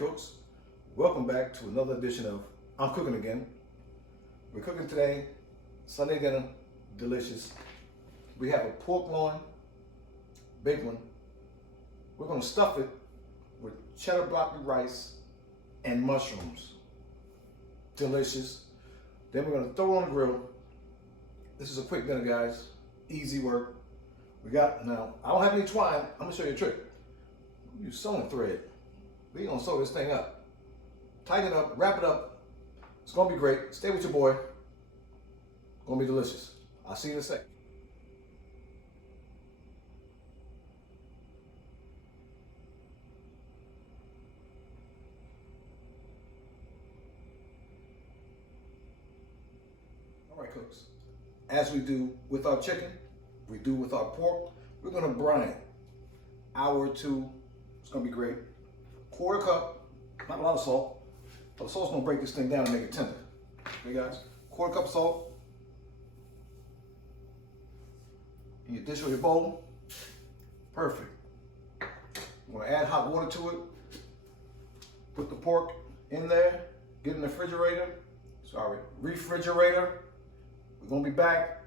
Cooks. Welcome back to another edition of I'm Cooking Again. We're cooking today, Sunday dinner, delicious. We have a pork loin, big one. We're gonna stuff it with cheddar broccoli rice and mushrooms. Delicious. Then we're gonna throw it on the grill. This is a quick dinner, guys. Easy work. Now, I don't have any twine. I'm gonna show you a trick. Use sewing thread. We're gonna sew this thing up. Tighten it up, wrap it up. It's gonna be great. Stay with your boy. It's gonna be delicious. I'll see you in a sec. All right, cooks. As we do with our chicken, we do with our pork, we're gonna brine it. Hour or two. It's gonna be great. Quarter cup, not a lot of salt, but the salt's gonna break this thing down and make it tender. Okay, guys? Quarter cup of salt. In your dish or your bowl. Perfect. I'm gonna add hot water to it. Put the pork in there. Get in the refrigerator. We're gonna be back.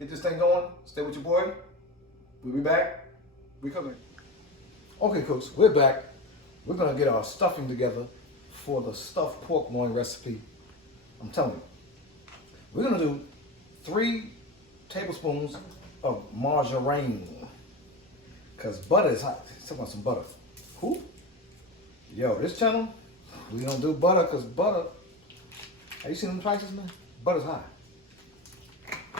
Get this thing going. Stay with your boy. We'll be back. We're cooking. Okay, cooks, we're back. We're gonna get our stuffing together for the stuffed pork loin recipe. I'm telling you, we're gonna do 3 tablespoons of margarine, cause butter is hot. Talk about some butter. Who? Yo, this channel, we don't do butter, cause butter. Have you seen them prices, man? Butter's high.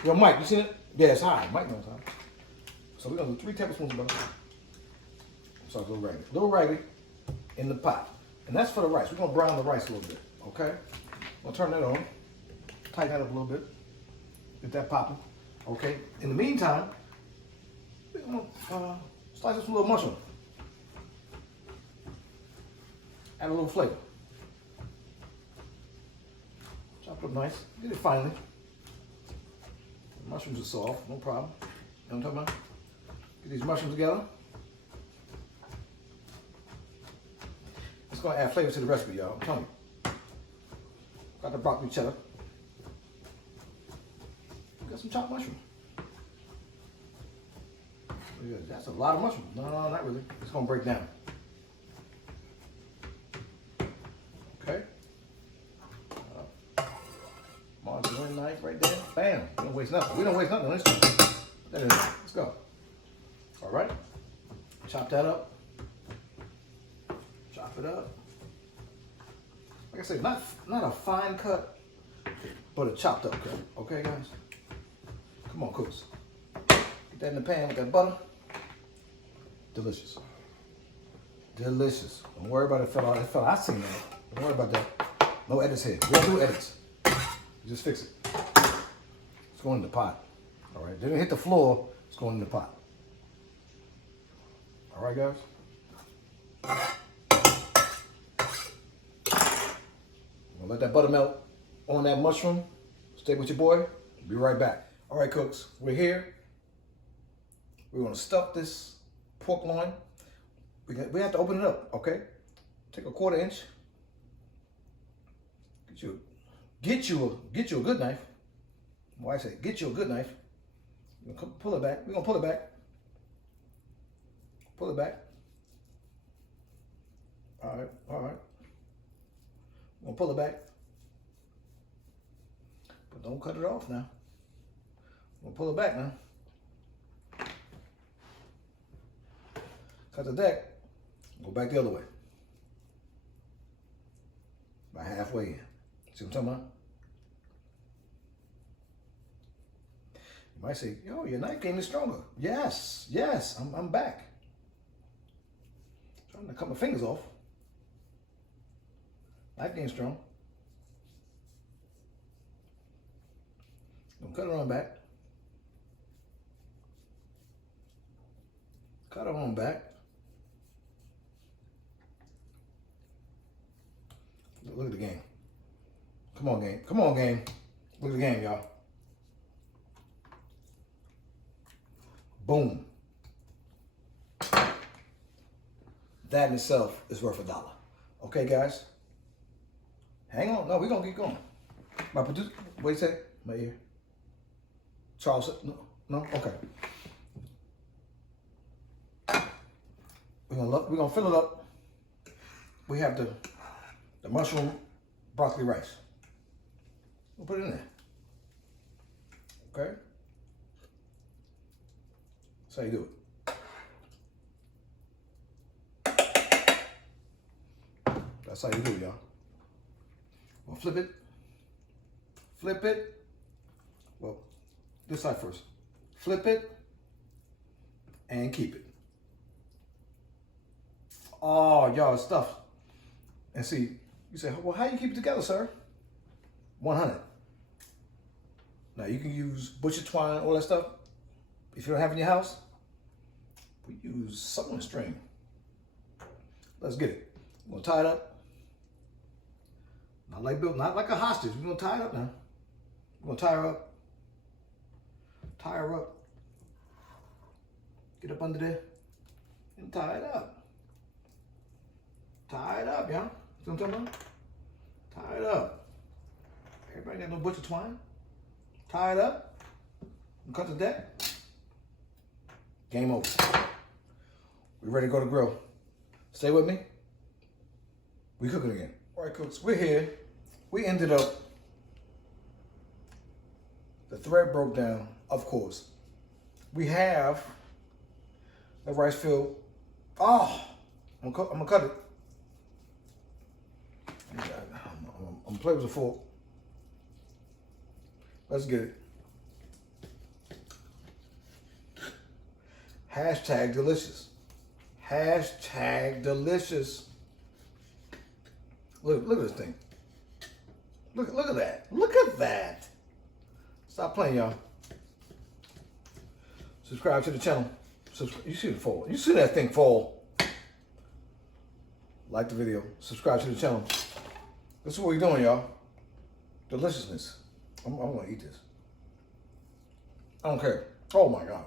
Yo, Mike, you seen it? Yeah, it's high. Mike knows high. So we're gonna do 3 tablespoons of butter. So a little raggedy in the pot. And that's for the rice. We're gonna brown the rice a little bit, okay? We'll turn that on, tighten that up a little bit, get that popping, okay? In the meantime, we're gonna slice up some little mushroom. Add a little flavor. Chop it up nice, get it finely. The mushrooms are soft, no problem. You know what I'm talking about? Get these mushrooms together. It's gonna add flavor to the recipe, y'all. I'm telling you. Got the broccoli cheddar. Got some chopped mushroom. That's a lot of mushroom. No, not really. It's gonna break down. Okay. Margarine knife right there. Bam. We don't waste nothing. We don't waste nothing. Let's go. All right. Chop that up. Chop it up. Like I said, not a fine cut, but a chopped up cut. Okay, guys? Come on, cooks. Get that in the pan with that butter. Delicious. Delicious. Don't worry about it, fella. I seen that. Don't worry about that. No edits here. We don't do edits. Just fix it. It's going in the pot. All right. Didn't hit the floor. It's going in the pot. All right, guys? Let that butter melt on that mushroom. Stay with your boy. Be right back. All right, cooks, we're here. We're gonna stuff this pork loin. We have to open it up, okay? Take a 1/4 inch. Get you a good knife. Why I say get you a good knife. We're gonna pull it back. We're gonna pull it back. Pull it back. All right. I'm gonna pull it back. But don't cut it off now. I'm gonna pull it back now. Cut the deck. Go back the other way. About halfway in. See what I'm talking about? You might say, yo, your knife game is stronger. Yes, I'm back. Trying to cut my fingers off. Knife game strong. Don't cut it on back. Cut it on back. Look at the game. Come on, game. Come on, game. Look at the game, y'all. Boom. That in itself is worth $1. Okay, guys. Hang on. No, we're going to keep going. My producer, what you say? My ear. Charles, no? Okay. We're gonna fill it up. We have the mushroom broccoli rice. We'll put it in there. Okay? That's how you do it. That's how you do it, y'all. We'll flip it. Flip it. Well, this side first. Flip it and keep it. Oh, y'all, stuff. And see, you say, well, how do you keep it together, sir? 100. Now, you can use butcher twine, all that stuff. If you don't have it in your house, we use sewing string. Let's get it. We're gonna tie it up. Not like a hostage. We're gonna tie it up now. We're gonna tie her up. Tie her up. Get up under there and tie it up. Tie it up, y'all. See what I'm talking about? Tie it up. Everybody got no butcher twine? Tie it up. And cut the deck. Game over. We ready to go to the grill. Stay with me. We cooking again. All right, cooks, we're here. We ended up, the thread broke down, of course. We have the rice field. Oh, I'm gonna cut it. I'm gonna play with the fork. Let's get it. Hashtag delicious. Hashtag delicious. Look at this thing. Look at that. Look at that. Stop playing, y'all. Subscribe to the channel. You see it fall. You see that thing fall. Like the video. Subscribe to the channel. This is what we're doing, y'all. Deliciousness. I'm gonna eat this. I don't care. Oh my God.